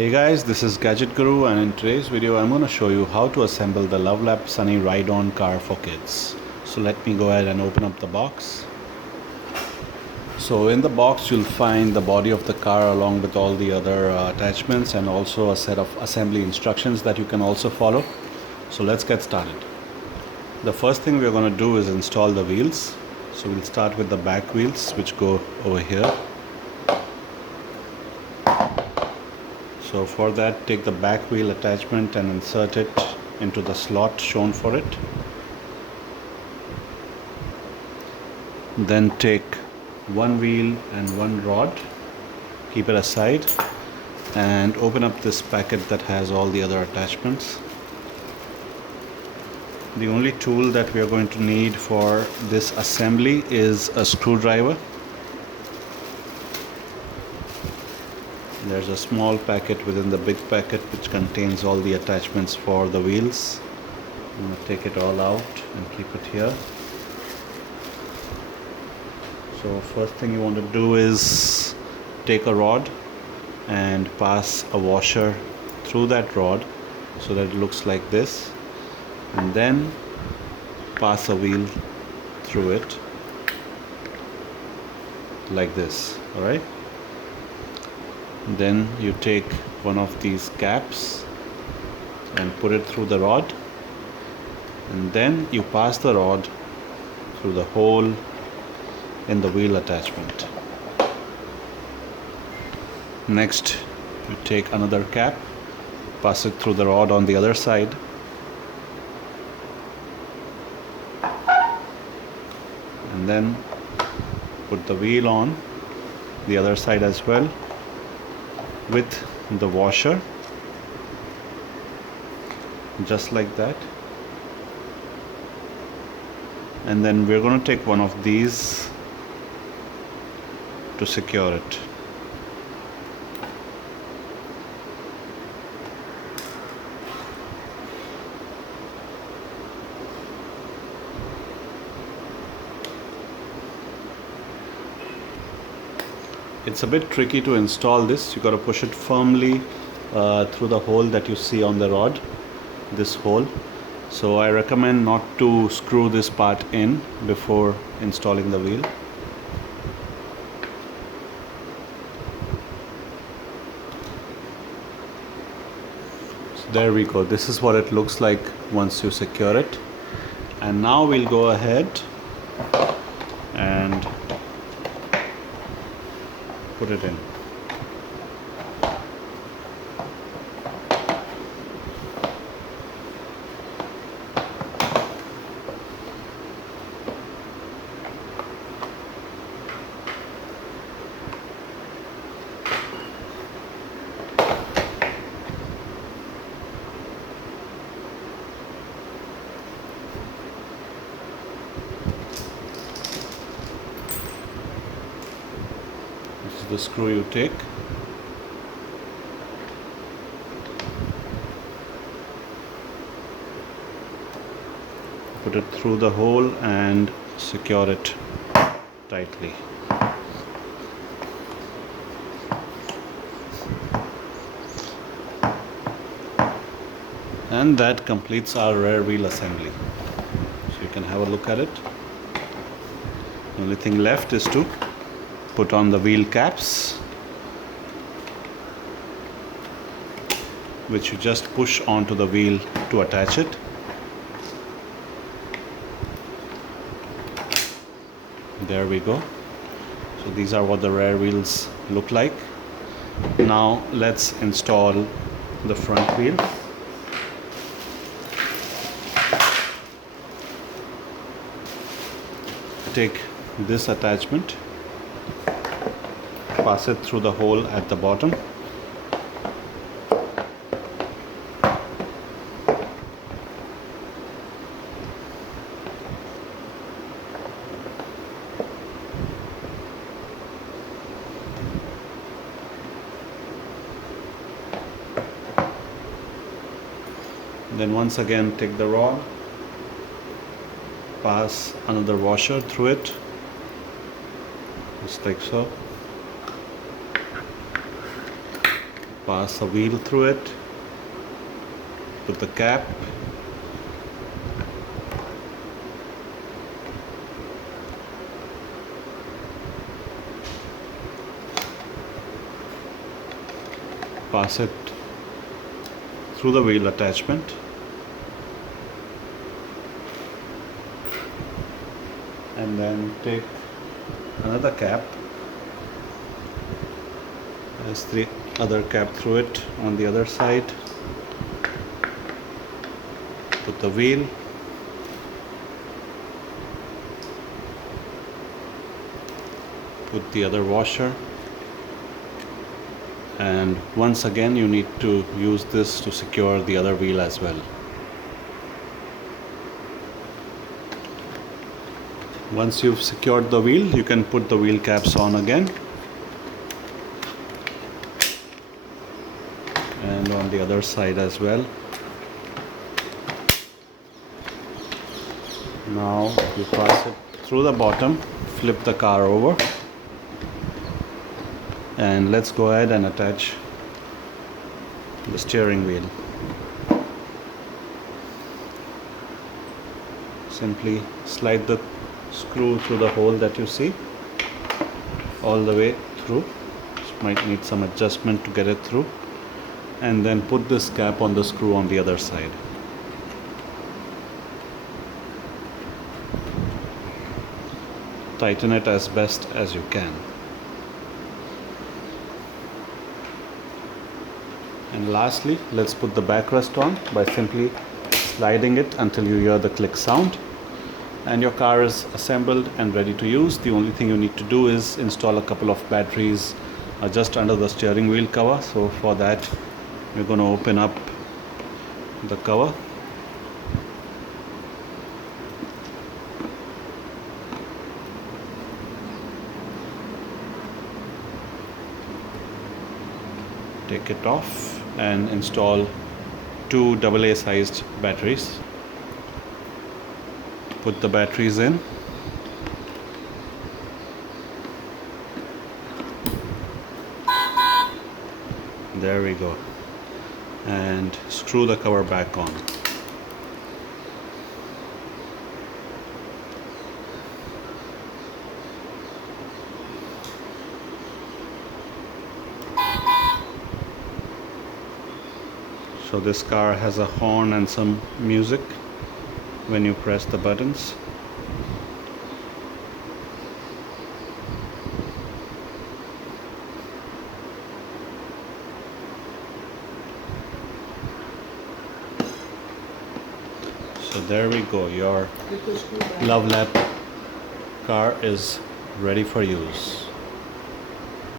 Hey guys, this is Gadget Guru, and in today's video I'm going to show you how to assemble the Lovelab Sunny Ride-On car for kids. So let me go ahead and open up the box. So in the box you'll find the body of the car along with all the other attachments and also a set of assembly instructions that you can also follow. So let's get started. The first thing we're going to do is install the wheels. So we'll start with the back wheels, which go over here. So for that, take the back wheel attachment and insert it into the slot shown for it. Then take one wheel and one rod, keep it aside, and open up this packet that has all the other attachments. The only tool that we are going to need for this assembly is a screwdriver. There's a small packet within the big packet which contains all the attachments for the wheels. I'm going to take it all out and keep it here. So first thing you want to do is take a rod and pass a washer through that rod so that it looks like this, and then pass a wheel through it like this. Alright? Then you take one of these caps and put it through the rod, and then you pass the rod through the hole in the wheel attachment. Next, you take another cap, pass it through the rod on the other side, and then put the wheel on the other side as well with the washer, just like that. And then we're going to take one of these to secure it. It's a bit tricky to install this. You got to push it firmly through the hole that you see on the rod, this hole. So I recommend not to screw this part in before installing the wheel. So there we go. This is what it looks like once you secure it. And now we'll go ahead and put it in. This is the screw you take. Put it through the hole and secure it tightly. And that completes our rear wheel assembly. So you can have a look at it. The only thing left is to put on the wheel caps, which you just push onto the wheel to attach it. There we go. So these are what the rear wheels look like. Now let's install the front wheel. Take this attachment, pass it through the hole at the bottom, then once again take the rod, pass another washer through it, just like so. pass a wheel through it, put the cap, pass it through the wheel attachment, and then take another cap, as the other cap through it on the other side, put the wheel, put the other washer, and once again you need to use this to secure the other wheel as well. Once you've secured the wheel, you can put the wheel caps on again, and on the other side as well. Now you pass it through the bottom, flip the car over, and let's go ahead and attach the steering wheel. Simply slide the screw through the hole that you see all the way through. Might need some adjustment to get it through, and then put this cap on the screw on the other side. Tighten it as best as you can. And lastly, let's put the backrest on by simply sliding it until you hear the click sound, and your car is assembled and ready to use. The only thing you need to do is install a couple of batteries just under the steering wheel cover. So for that, we're going to open up the cover, take it off, and install two AA sized batteries. Put the batteries in, there we go, and screw the cover back on. So this car has a horn and some music when you press the buttons. So there we go, your Love Lap car is ready for use.